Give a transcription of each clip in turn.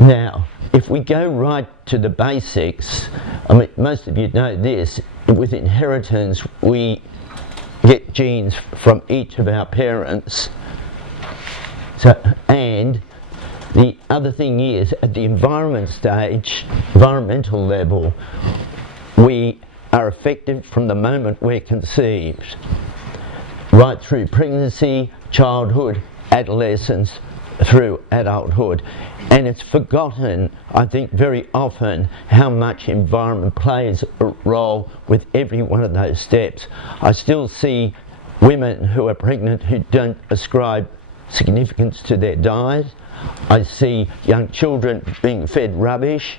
Now, if we go right to the basics, I mean, most of you know this, with inheritance we get genes from each of our parents. So, and the other thing is, at the environmental level, we are affected from the moment we're conceived, right through pregnancy, childhood, adolescence, through adulthood. And it's forgotten, I think, very often how much environment plays a role with every one of those steps. I still see women who are pregnant who don't ascribe significance to their diet. I see young children being fed rubbish,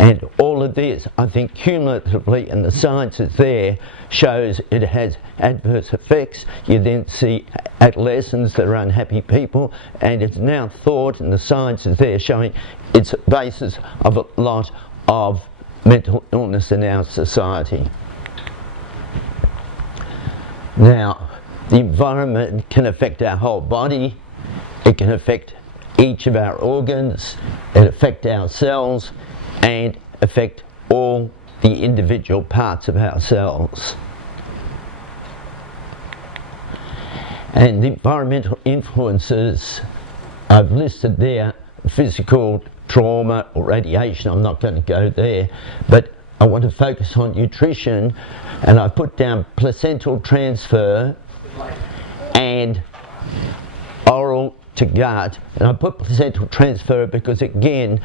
and all of this, I think, cumulatively, and the science is there, shows it has adverse effects. You then see adolescents that are unhappy people, and it's now thought, and the science is there, showing it's a basis of a lot of mental illness in our society. Now, the environment can affect our whole body. It can affect each of our organs, it affects our cells, and affect all the individual parts of our cells. And the environmental influences I've listed there: physical, trauma, or radiation. I'm not going to go there, but I want to focus on nutrition, and I put down placental transfer and oral to gut. And I put placental transfer because, again,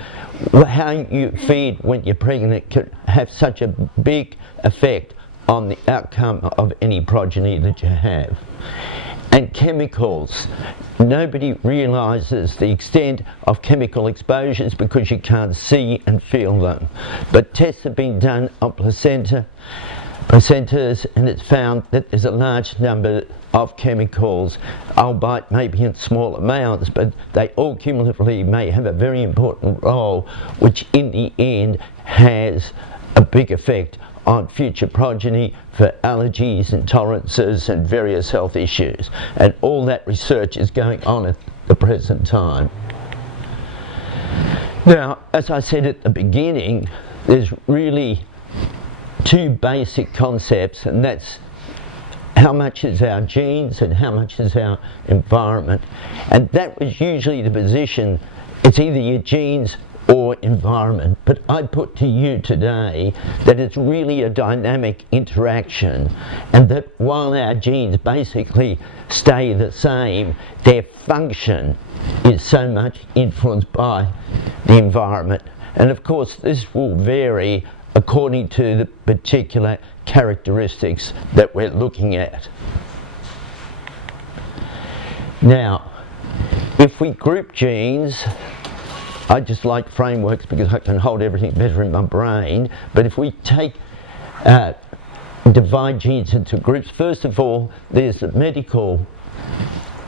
how you feed when you're pregnant can have such a big effect on the outcome of any progeny that you have. And chemicals. Nobody realises the extent of chemical exposures because you can't see and feel them. But tests have been done on placentas, and it's found that there's a large number of chemicals, albeit maybe in small amounts, but they all cumulatively may have a very important role, which in the end has a big effect on future progeny for allergies, intolerances, and various health issues. And all that research is going on at the present time. Now, as I said at the beginning, there's really two basic concepts, and that's how much is our genes and how much is our environment. And that was usually the position: it's either your genes or environment. But I put to you today that it's really a dynamic interaction, and that while our genes basically stay the same, their function is so much influenced by the environment. And of course this will vary according to the particular characteristics that we're looking at. Now, if we group genes, I just like frameworks because I can hold everything better in my brain, but if we take divide genes into groups, first of all there's the medical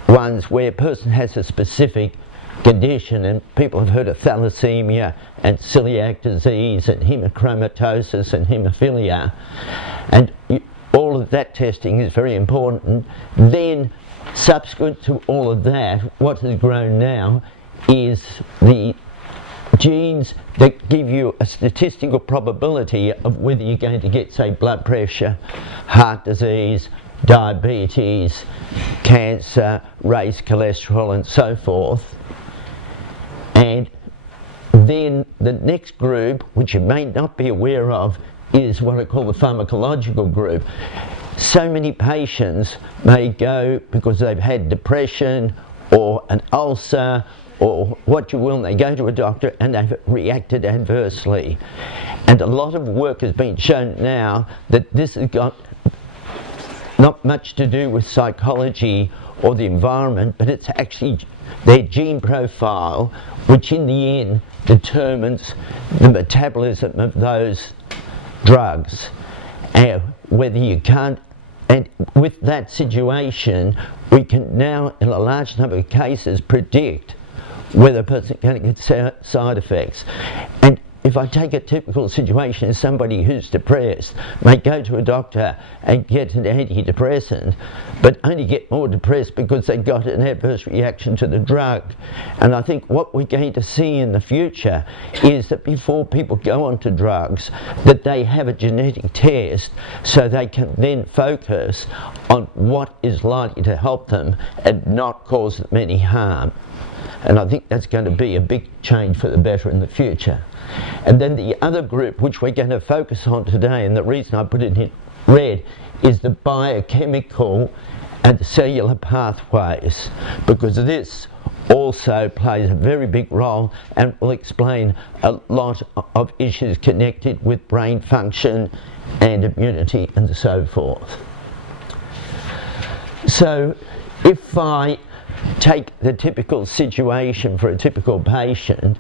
ones where a person has a specific condition, and people have heard of thalassemia and celiac disease and hemochromatosis and haemophilia, and all of that testing is very important. Then subsequent to all of that, what has grown now is the genes that give you a statistical probability of whether you're going to get, say, blood pressure, heart disease, diabetes, cancer, raised cholesterol, and so forth. And then the next group, which you may not be aware of, is what I call the pharmacological group. So many patients may go because they've had depression or an ulcer or what you will, and they go to a doctor and they've reacted adversely. And a lot of work has been shown now that this has got not much to do with psychology or the environment, but it's actually their gene profile, which in the end determines the metabolism of those drugs. And whether you can't, and with that situation, we can now, in a large number of cases, predict whether a person is going to get side effects. And if I take a typical situation as somebody who's depressed may go to a doctor and get an antidepressant, but only get more depressed because they got an adverse reaction to the drug. And I think what we're going to see in the future is that before people go onto drugs, that they have a genetic test so they can then focus on what is likely to help them and not cause them any harm. And I think that's going to be a big change for the better in the future. And then the other group which we're going to focus on today, and the reason I put it in red, is the biochemical and cellular pathways, because this also plays a very big role and will explain a lot of issues connected with brain function and immunity and so forth. So if I take the typical situation for a typical patient,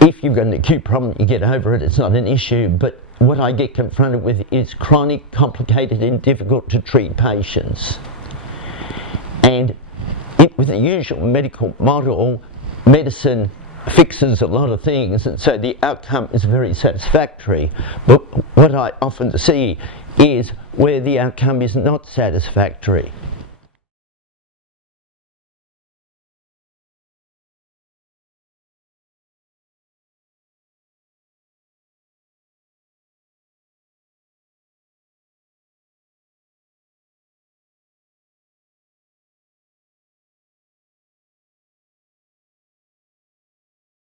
if you've got an acute problem, you get over it, it's not an issue, but what I get confronted with is chronic, complicated and difficult to treat patients. And with the usual medical model, medicine fixes a lot of things, and so the outcome is very satisfactory. But what I often see is where the outcome is not satisfactory.